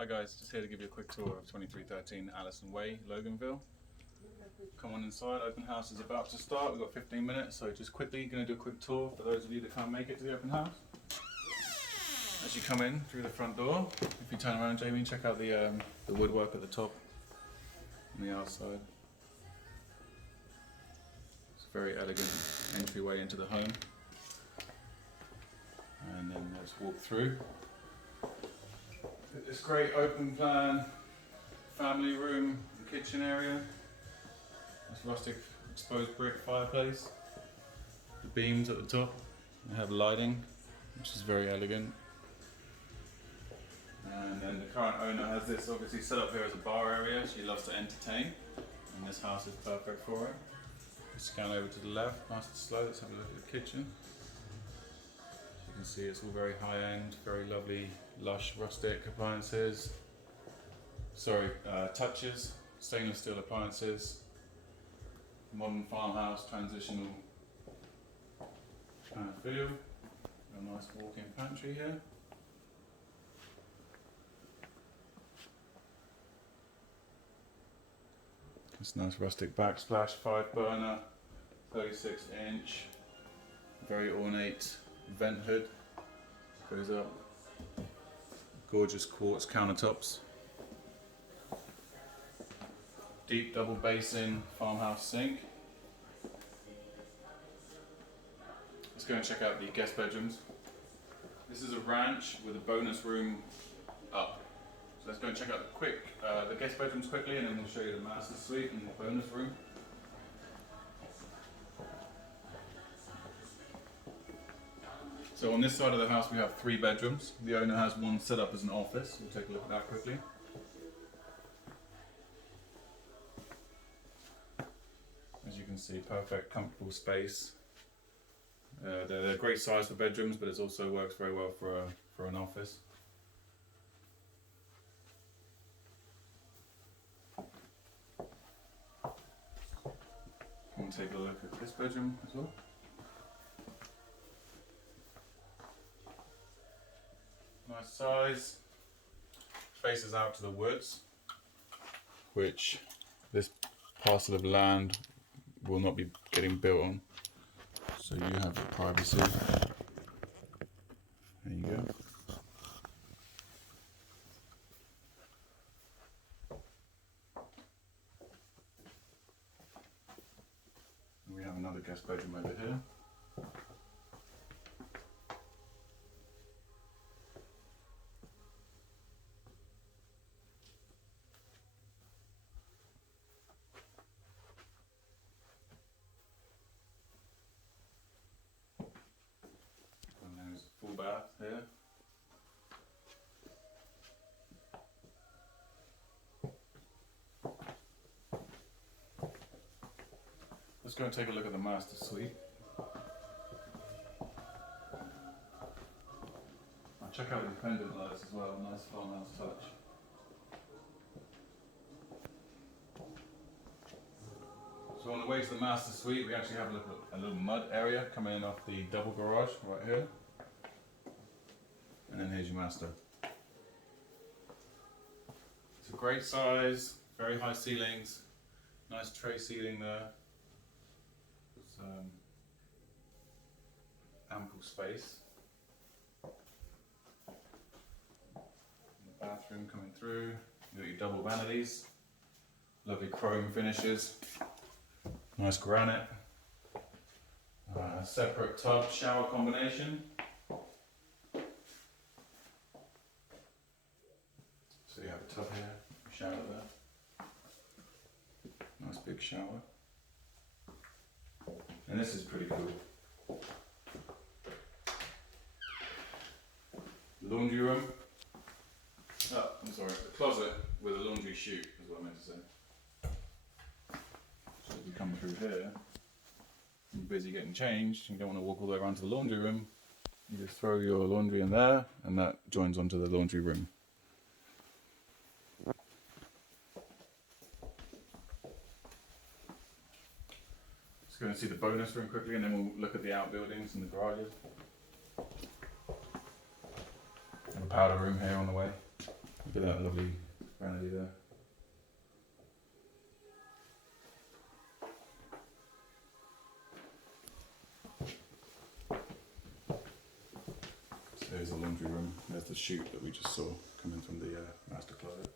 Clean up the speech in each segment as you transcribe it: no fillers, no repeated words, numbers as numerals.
Hi guys, just here to give you a quick tour of 2313 Allison Way, Loganville. Come on inside, open house is about to start. We've got 15 minutes, so just quickly going to do a quick tour for those of you that can't make it to the open house. As you come in through the front door, if you turn around, Jamie, check out the woodwork at the top and the outside. It's a very elegant entryway into the home. And then let's walk through. This great open plan family room and kitchen area. This rustic exposed brick fireplace. The beams at the top. They have lighting, which is very elegant. And then the current owner has this obviously set up here as a bar area. She loves to entertain, and this house is perfect for it. Scan over to the left, nice and slow. Let's have a look at the kitchen. You can see it's all very high end, very lovely, lush, rustic appliances. Touches, stainless steel appliances, modern farmhouse, transitional kind of feel. A nice walk-in pantry here. This nice rustic backsplash, 5-burner, 36-inch, very ornate vent hood, goes up, gorgeous quartz countertops, deep double basin farmhouse sink. Let's go and check out the guest bedrooms. This is a ranch with a bonus room up. So let's go and check out the guest bedrooms quickly, and then we'll show you the master suite and the bonus room. So on this side of the house we have 3 bedrooms. The owner has one set up as an office. We'll take a look at that quickly. As you can see, perfect, comfortable space. They're a great size for bedrooms, but it also works very well for an office. Come and take a look at this bedroom as well. Nice size, faces out to the woods, which this parcel of land will not be getting built on. So you have your privacy. There you go. And we have another guest bedroom over here. Full bath here. Let's go and take a look at the master suite. I'll check out the pendant lights as well, nice farmhouse touch. So on the way to the master suite, we actually have a little mud area coming in off the double garage right here. And then here's your master. It's a great size, very high ceilings, nice tray ceiling there. It's ample space. The bathroom coming through. You've got your double vanities, lovely chrome finishes, nice granite, separate tub shower combination. So you have a tub here, shower there. Nice big shower. And this is pretty cool. Laundry room. Oh, I'm sorry, the closet with a laundry chute is what I meant to say. So if you come through here, you're busy getting changed, you don't want to walk all the way around to the laundry room, you just throw your laundry in there, and that joins onto the laundry room. Go and see the bonus room quickly, and then we'll look at the outbuildings and the garages. Have a powder room here on the way. Look at that lovely vanity there. So there's the laundry room. There's the chute that we just saw coming from the master closet.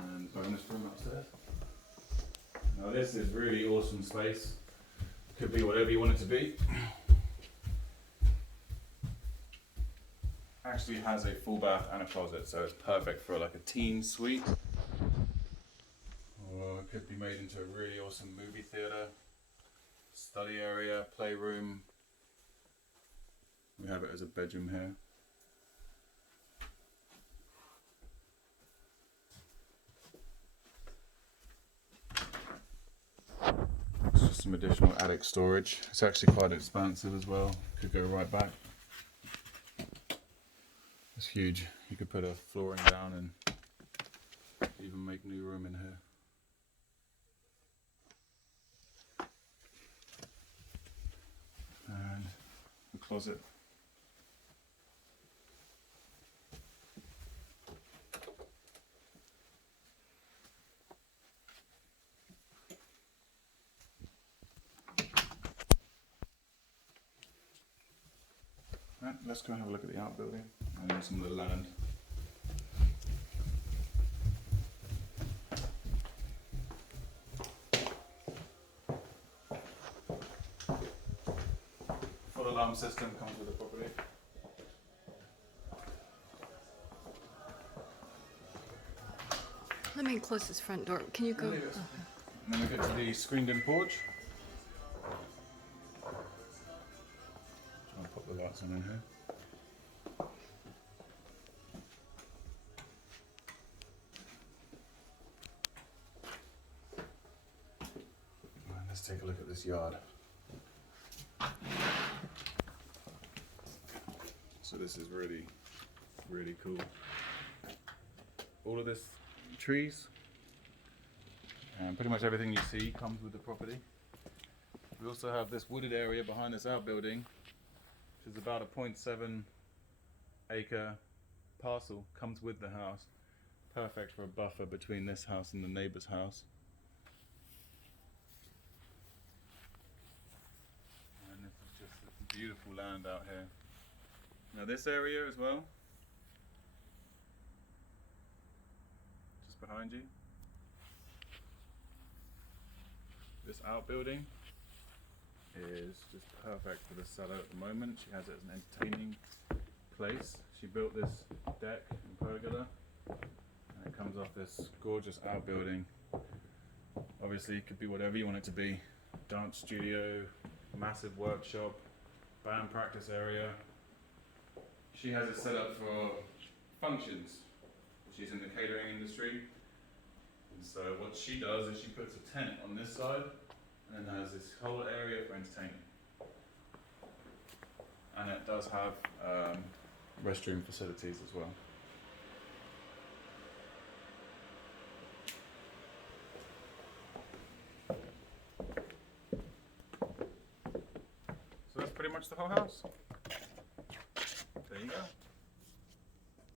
And bonus room upstairs. Now this is really awesome space. Could be whatever you want it to be. Actually has a full bath and a closet, so it's perfect for like a teen suite. Or it could be made into a really awesome movie theater, study area, playroom. We have it as a bedroom here. It's just some additional attic storage. It's actually quite expansive as well. Could go right back. It's huge. You could put a flooring down and even make new room in here. And the closet. Right, let's go and have a look at the outbuilding and some of the land. Full alarm system comes with the property. Let me close this front door. Can you go? And then we get to the screened-in porch. Try and put the lights on in here. Right, let's take a look at this yard. So this is really, really cool. All of this trees and pretty much everything you see comes with the property. We also have this wooded area behind this outbuilding, which is about a 0.7 acre parcel, comes with the house. Perfect for a buffer between this house and the neighbor's house. And this is just a beautiful land out here. Now this area as well, just behind you, this outbuilding is just perfect for the seller at the moment. She has it as an entertaining place. She built this deck and pergola, and it comes off this gorgeous outbuilding. Obviously it could be whatever you want it to be. Dance studio, massive workshop, band practice area. She has it set up for functions. She's in the catering industry. And so what she does is she puts a tent on this side and then has this whole area for entertaining. And it does have restroom facilities as well. So that's pretty much the whole house. There you go.